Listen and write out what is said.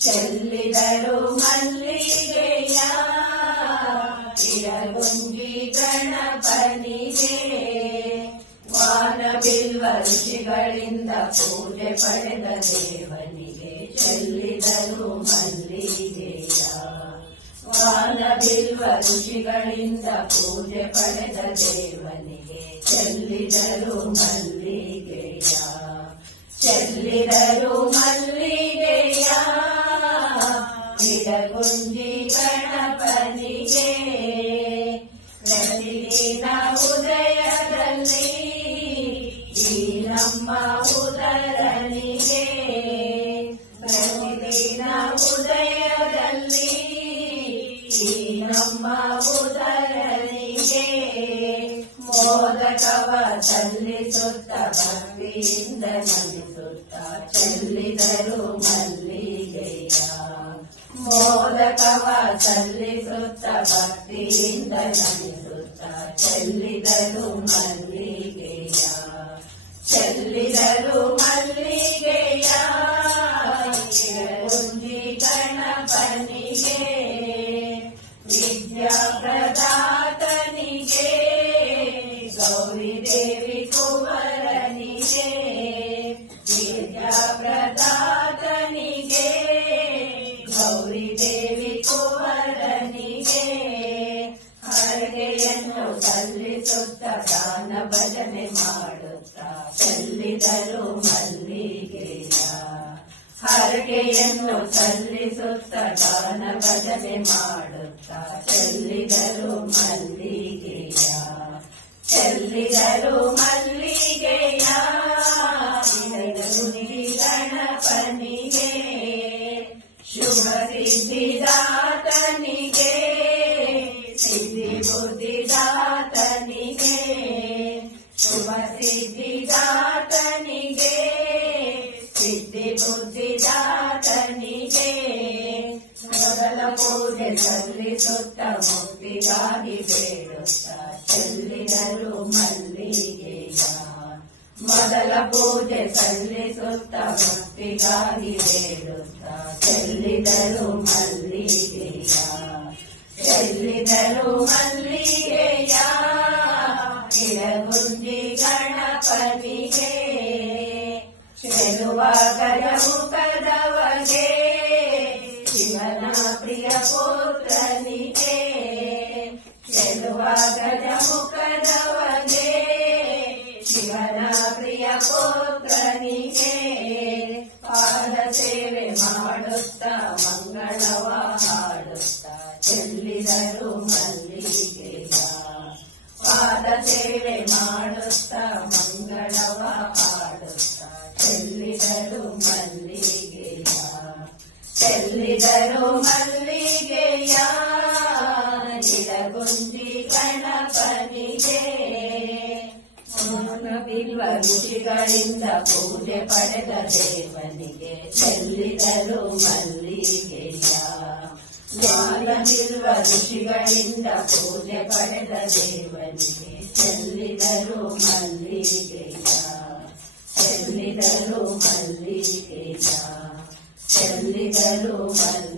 ಚೆಲ್ಲಿದರು ಮಲ್ಲಿಗೆಯ ಇರಗುಂಜಿ ಗಣಪನಿಗೆ ವಾನ ಬಿಲ್ವ ಋಷಿಗಳಿಂದ ಪೂಜೆ ಪಡೆದ ದೇವನಿಗೆ ಚೆಲ್ಲಿದರು ಮಲ್ಲಿಗೆಯ. ವಾನ ಬಿಲ್ವ ಋಷಿಗಳಿಂದ ಪೂಜೆ ಪಡೆದ ದೇವನಿಗೆ ಚೆಲ್ಲಿದರು ಮಲ್ಲಿಗೆಯ. ಚೆಲ್ಲಿದರು ಮಲ್ಲಿಗೆಯ ಪ್ರತಿದಿನ ಉದಯದಲ್ಲಿ ಈ ನಮ್ಮ ಉದರನಿಗೆ ಪ್ರತಿದಿನ ಉದಯದಲ್ಲಿ ಈ ನಮ್ಮ ಉದರನಿಗೆ ಮೋದಕವ ಸಲ್ಲಿಸುತ್ತ ಭಕ್ತಿಯಿಂದ ನಮಿಸುತ್ತ ಚೆಲ್ಲಿದರು ಮಲ್ಲಿಗೆಯ ಮೋದಕವ ಸಲ್ಲಿಸುತ್ತ ಭಕ್ತಿಯಿಂದ ನಮಿಸುತ್ತ ಚೆಲ್ಲಿದರು ಮಲ್ಲಿಗೆಯ ಚೆಲ್ಲಿದರು ಮಲ್ಲಿಗೆಯ ಕುಂಜಿ ಗಣಪನಿಗೆ ವಿದ್ಯಾ ಪ್ರದಾತನಿಗೆ ಸಲ್ಲಿಸುತ್ತ ದಾನ ಭಜನೆ ಮಾಡುತ್ತಾ. ಚೆಲ್ಲಿದರು ಮಲ್ಲಿಗೆಯ ಹರಕೆಯನ್ನು ಸಲ್ಲಿಸುತ್ತ ದಾನ ಭಜನೆ ಮಾಡುತ್ತಾ. ಚೆಲ್ಲಿದರು ಮಲ್ಲಿಗೆಯ ಚೆಲ್ಲಿದರು ಮಲ್ಲಿಗೆಯ. ಗಣಪನಿಗೆ ಶುಭ ಸಿದ್ಧಿದಾತನಿಗೆ ಸಿದ್ಧಿದಾತನಿಗೆ ಸಿದ್ಧಿ ಬುದ್ಧಿದಾತನಿಗೆ ಮೊದಲ ಪೂಜೆ ಸಲ್ಲಿಸುತ್ತ ಮುಕ್ತಿಗಾಗಿ ಬೇಡುತ್ತ ಚೆಲ್ಲಿದರು ಮಲ್ಲಿಗೆಯ ಮೊದಲ ಪೂಜೆ ಸಲ್ಲಿಸುತ್ತ ಭಕ್ತಿಗಾಗಿ ಬೇಡುತ್ತ ಚೆಲ್ಲಿದರು ಮಲ್ಲಿಗೆಯ ಚೆಲ್ಲಿದರು ಮಲ್ಲಿಗೆಯ ಇರಗುಂಜಿ ಗಣಪನಿಗೆ ಚೆಲುವ ಗಜಮುಖದವಗೆ ಶಿವನ ಪ್ರಿಯ ಪುತ್ರನಿಗೆ ಚೆಲುವ ಗಜಮುಖದವಗೆ ಶಿವನ ಪ್ರಿಯ ಪುತ್ರನಿಗೆ ಪಾದ ಸೇವೆ ಮಾಡುತ್ತ ಮಂಗಳವ ಹಾಡುತ್ತ ಚೆಲ್ಲಿದರು ಮಲ್ಲಿಗೆಯ ಪಾದ ಸೇವೆ ಮಾಡುತ್ತ ಚೆಲ್ಲಿದರು ಮಲ್ಲಿಗೆಯ ಇಡಗುಂಜಿ ಗಣಪನಿಗೆ ಮೌನ ಬಿಲ್ವ ಋಷಿಗಳಿಂದ ಪೂಜೆ ಪಡೆದ ದೇವನಿಗೆ ಚೆಲ್ಲಿದರು ಮಲ್ಲಿಗೆಯ ಜ್ಞಾನ ಬಿಲ್ವ ಋಷಿಗಳಿಂದ ಪೂಜೆ ಪಡೆದ ದೇವನಿಗೆ ಚೆಲ್ಲಿದರು ಮಲ್ಲಿಗೆಯ ಚೆಲ್ಲಿದರು ಮಲ್ಲಿಗೆಯ ಚೆಲ್ಲಿದರು ಮಲ್ಲಿಗೆಯ